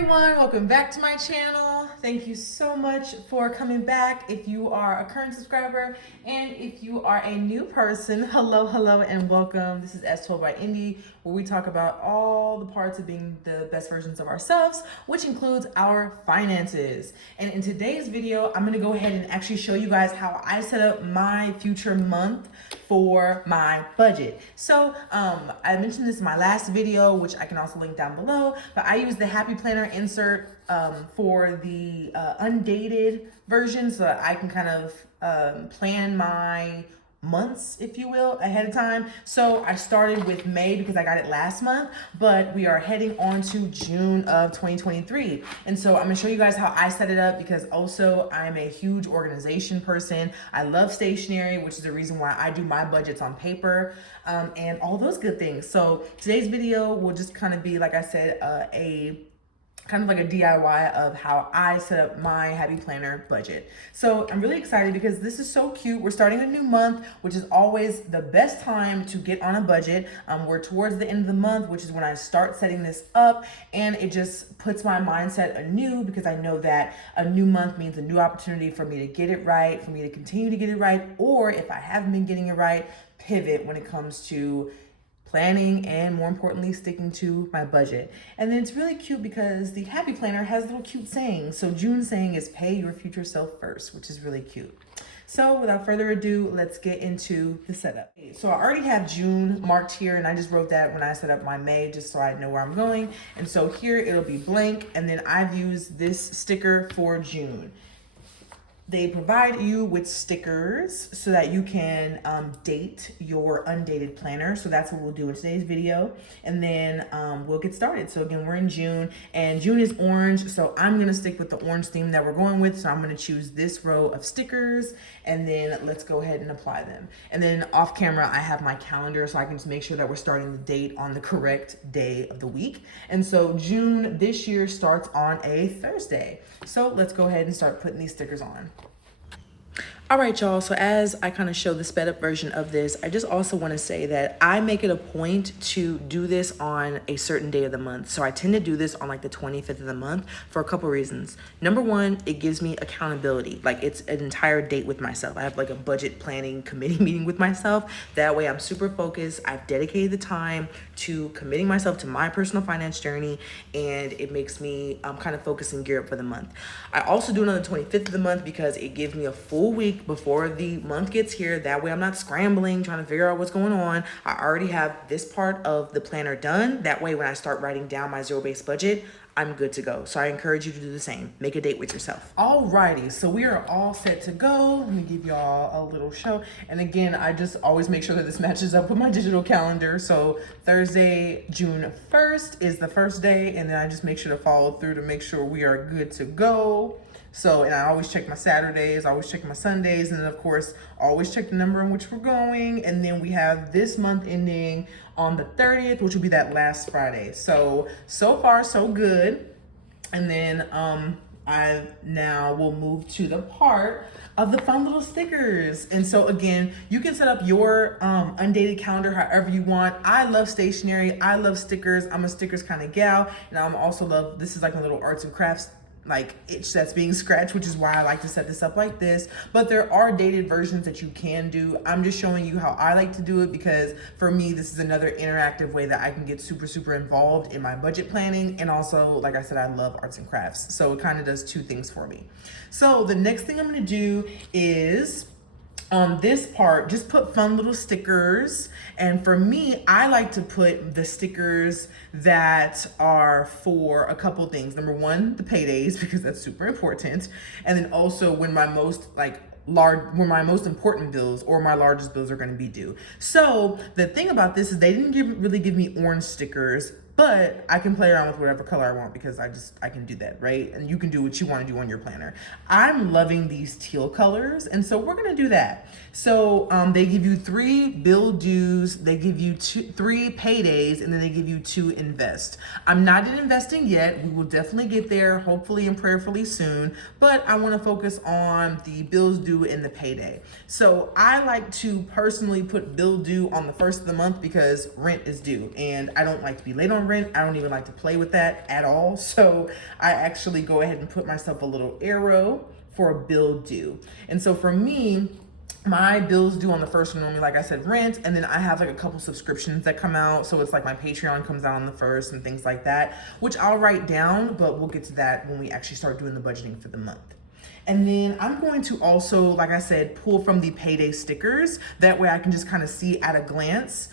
everyone, welcome back to my channel. Thank you so much for coming back. If you are a current subscriber and if you are a new person, hello and welcome. This is S12 by Indi, where we talk about all the parts of being the best versions of ourselves, which includes our finances. And in today's video, I'm gonna go ahead and actually show you guys how I set up my future month for my budget. So I mentioned this in my last video, which I can also link down below, but I use the Happy Planner insert for the undated version so that I can kind of plan my months, if you will, ahead of time. So I started with May because I got it last month, but we are heading on to June of 2023. And so I'm gonna show you guys how I set it up because also I'm a huge organization person. I love stationery, which is the reason why I do my budgets on paper and all those good things. So today's video will just kind of be, like I said, a kind of like a DIY of how I set up my Happy Planner budget. So I'm really excited because this is so cute. We're starting a new month, which is always the best time to get on a budget. We're towards the end of the month, which is when I start setting this up, and it just puts my mindset anew because I know that a new month means a new opportunity for me to get it right, for me to continue to get it right, or if I haven't been getting it right, pivot when it comes to planning and, more importantly, sticking to my budget. And then it's really cute because the Happy Planner has little cute sayings. So June's saying is pay your future self first, which is really cute. So without further ado, let's get into the setup. So I already have June marked here, and I just wrote that when I set up my May just so I know where I'm going. And so here it'll be blank, and then I've used this sticker for June. They provide you with stickers so that you can date your undated planner. So that's what we'll do in today's video. And then we'll get started. So again, we're in June and June is orange. So I'm gonna stick with the orange theme that we're going with. So I'm gonna choose this row of stickers and then let's go ahead and apply them. And then off camera, I have my calendar so I can just make sure that we're starting the date on the correct day of the week. And so June this year starts on a Thursday. So let's go ahead and start putting these stickers on. All right, y'all, so as I kind of show the sped up version of this, I just also want to say that I make it a point to do this on a certain day of the month. So I tend to do this on like the 25th of the month for a couple reasons. Number one, it gives me accountability. Like it's an entire date with myself. I have like a budget planning committee meeting with myself. That way I'm super focused. I've dedicated the time to committing myself to my personal finance journey, and it makes me kind of focus and gear up for the month. I also do it on the 25th of the month because it gives me a full week before the month gets here. That way I'm not scrambling trying to figure out what's going on. I already have this part of the planner done. That way when I start writing down my zero-based budget, I'm good to go. So I encourage you to do the same. Make a date with yourself. Alrighty, so we are all set to go. Let me give y'all a little show. And again, I just always make sure that this matches up with my digital calendar. So Thursday, June 1st is the first day, and then I just make sure to follow through to make sure we are good to go. So, and I always check my Saturdays, I always check my Sundays, and then of course, always check the number in which we're going. And then we have this month ending on the 30th, which will be that last Friday. So far so good. And then I now will move to the part of the fun little stickers. And so again, you can set up your undated calendar however you want. I love stationery, I love stickers. I'm a stickers kind of gal, and I'm also love, this is like a little arts and crafts like itch that's being scratched, which is why I like to set this up like this. But there are dated versions that you can do. I'm just showing you how I like to do it because for me, this is another interactive way that I can get super involved in my budget planning. And also, like I said, I love arts and crafts. So it kind of does two things for me. So the next thing I'm gonna do is on this part, just put fun little stickers. And for me, I like to put the stickers that are for a couple things. Number one, the paydays, because that's super important. And then also when my most when my most important bills or my largest bills are going to be due. So the thing about this is they didn't really give me orange stickers, but I can play around with whatever color I want because I can do that, right? And you can do what you want to do on your planner. I'm loving these teal colors, and so we're gonna do that. So they give you 3 bill dues, they give you 3 paydays, and then they give you 2 invest. I'm not in investing yet. We will definitely get there, hopefully and prayerfully soon, but I wanna focus on the bills due and the payday. So I like to personally put bill due on the 1st of the month because rent is due, and I don't like to be late on on rent, I don't even like to play with that at all. So I actually go ahead and put myself a little arrow for a bill due. And so for me, my bills due on the first one, normally, like I said, rent, and then I have like a couple subscriptions that come out. So it's like my Patreon comes out on the first and things like that, which I'll write down, but we'll get to that when we actually start doing the budgeting for the month. And then I'm going to also, like I said, pull from the payday stickers. That way I can just kind of see at a glance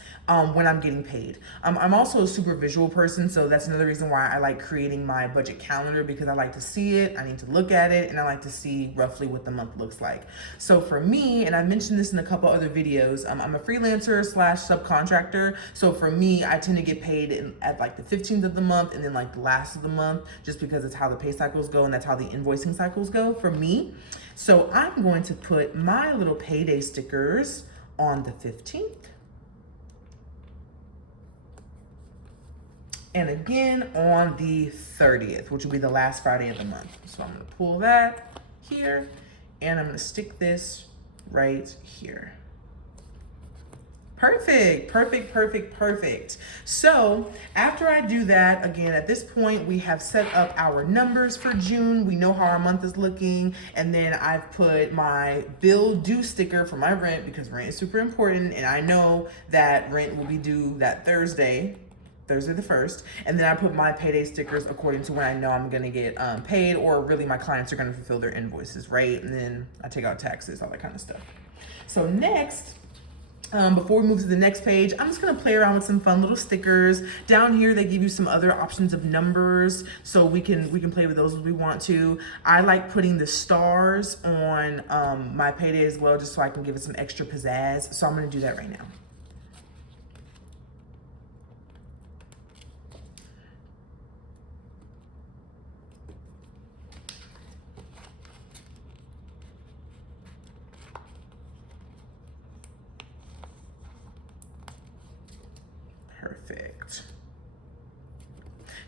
when I'm getting paid. I'm also a super visual person, so that's another reason why I like creating my budget calendar, because I like to see it, I need to look at it, and I like to see roughly what the month looks like. So for me, and I mentioned this in a couple other videos, I'm a freelancer slash subcontractor. So for me, I tend to get paid at like the 15th of the month and then like the last of the month, just because it's how the pay cycles go and that's how the invoicing cycles go for me. So I'm going to put my little payday stickers on the 15th. And again on the 30th, which will be the last Friday of the month. So I'm gonna pull that here, and I'm gonna stick this right here. Perfect, perfect, perfect, perfect. So after I do that, again, at this point, we have set up our numbers for June. We know how our month is looking. And then I've put my bill due sticker for my rent, because rent is super important. And I know that rent will be due that Thursday the 1st. And then I put my payday stickers according to when I know I'm gonna get paid, or really my clients are gonna fulfill their invoices, right? And then I take out taxes, all that kind of stuff. So next, before we move to the next page, I'm just gonna play around with some fun little stickers. Down here, they give you some other options of numbers, so we can play with those if we want to. I like putting the stars on my payday as well, just so I can give it some extra pizzazz. So I'm gonna do that right now. Perfect.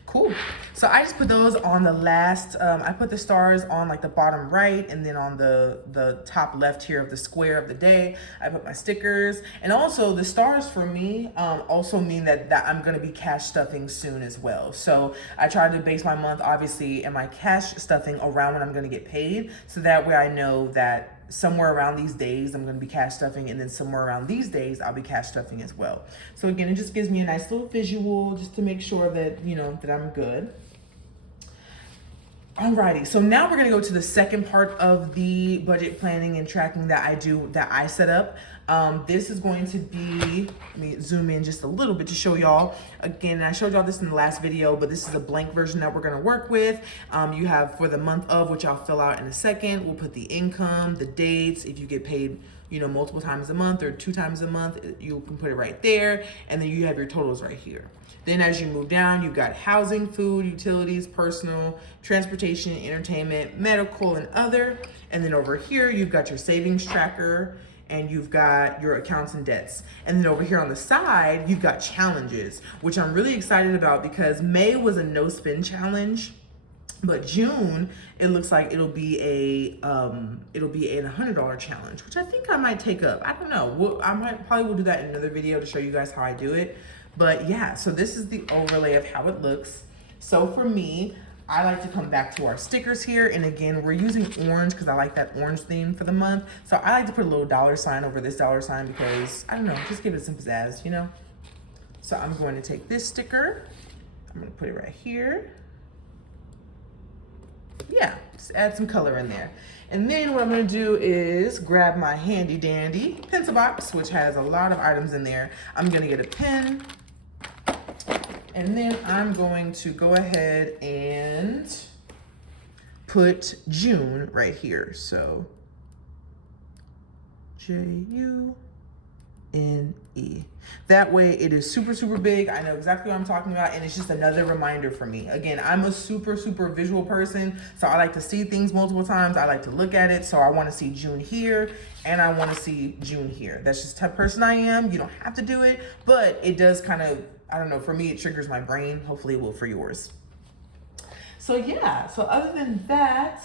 Cool. So I just put those on the last, I put the stars on like the bottom right, and then on the top left here of the square of the day, I put my stickers. And also the stars for me also mean that I'm gonna be cash stuffing soon as well. So I try to base my month, obviously, and my cash stuffing around when I'm gonna get paid. So that way I know that somewhere around these days I'm going to be cash stuffing, and then somewhere around these days I'll be cash stuffing as well. So again, it just gives me a nice little visual just to make sure that, you know, that I'm good. Alrighty, so now we're gonna go to the second part of the budget planning and tracking that I set up. This is going to be, let me zoom in just a little bit to show y'all. Again, I showed y'all this in the last video, but this is a blank version that we're gonna work with. You have for the month of, which I'll fill out in a second. We'll put the income, the dates, if you get paid, you know, multiple times a month or 2 times a month, you can put it right there. And then you have your totals right here. Then as you move down, you've got housing, food, utilities, personal, transportation, entertainment, medical, and other. And then over here, you've got your savings tracker, and you've got your accounts and debts. And then over here on the side, you've got challenges, which I'm really excited about, because May was a no spend challenge. But June, it looks like it'll be a $100 challenge, which I think I might take up. I don't know. Probably will do that in another video to show you guys how I do it. But yeah, so this is the overlay of how it looks. So for me, I like to come back to our stickers here. And again, we're using orange because I like that orange theme for the month. So I like to put a little $sign over this $sign because, I don't know, just give it some pizzazz, you know? So I'm going to take this sticker. I'm going to put it right here. Yeah, just add some color in there. And then what I'm gonna do is grab my handy dandy pencil box, which has a lot of items in there. I'm gonna get a pen, and then I'm going to go ahead and put June right here. So June. That way it is super, super big. I know exactly what I'm talking about, and it's just another reminder for me. Again, I'm a super, super visual person, so I like to see things multiple times. I like to look at it, so I want to see June here, and I want to see June here. That's just the type of person I am. You don't have to do it, but it does kind of, I don't know, for me, it triggers my brain. Hopefully it will for yours. So yeah, so other than that,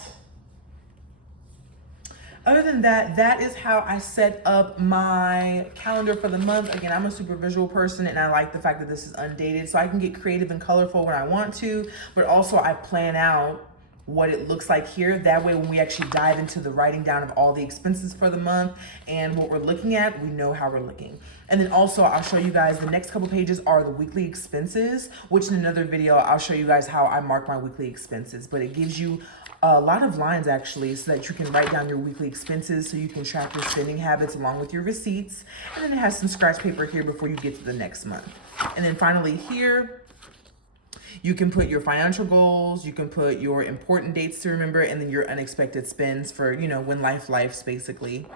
Other than that, that is how I set up my calendar for the month. Again, I'm a super visual person and I like the fact that this is undated, so I can get creative and colorful when I want to, but also I plan out what it looks like here. That way, when we actually dive into the writing down of all the expenses for the month and what we're looking at, we know how we're looking. And then also I'll show you guys the next couple pages are the weekly expenses, which in another video, I'll show you guys how I mark my weekly expenses, but it gives you a lot of lines actually so that you can write down your weekly expenses so you can track your spending habits along with your receipts. And then it has some scratch paper here before you get to the next month. And then finally here, you can put your financial goals, you can put your important dates to remember, and then your unexpected spends for, you know, when life's basically.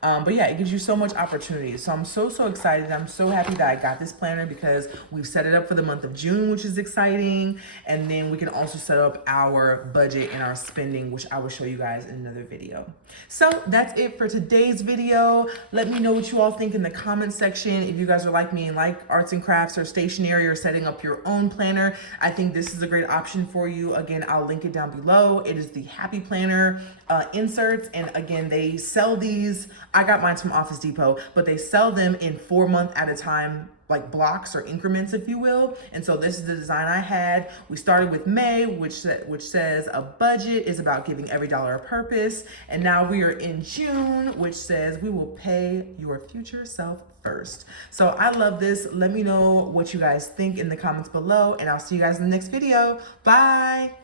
But yeah, it gives you so much opportunity. So I'm so excited. I'm so happy that I got this planner because we've set it up for the month of June, which is exciting. And then we can also set up our budget and our spending, which I will show you guys in another video. So that's it for today's video. Let me know what you all think in the comment section. If you guys are like me and like arts and crafts or stationery or setting up your own planner, I think this is a great option for you. Again, I'll link it down below. It is the Happy Planner inserts. And again, they sell these. I got mine from Office Depot, but they sell them in 4 month at a time, like blocks or increments, if you will. And so this is the design I had. We started with May, which says a budget is about giving every dollar a purpose. And now we are in June, which says we will pay your future self first. So I love this. Let me know what you guys think in the comments below, and I'll see you guys in the next video. Bye.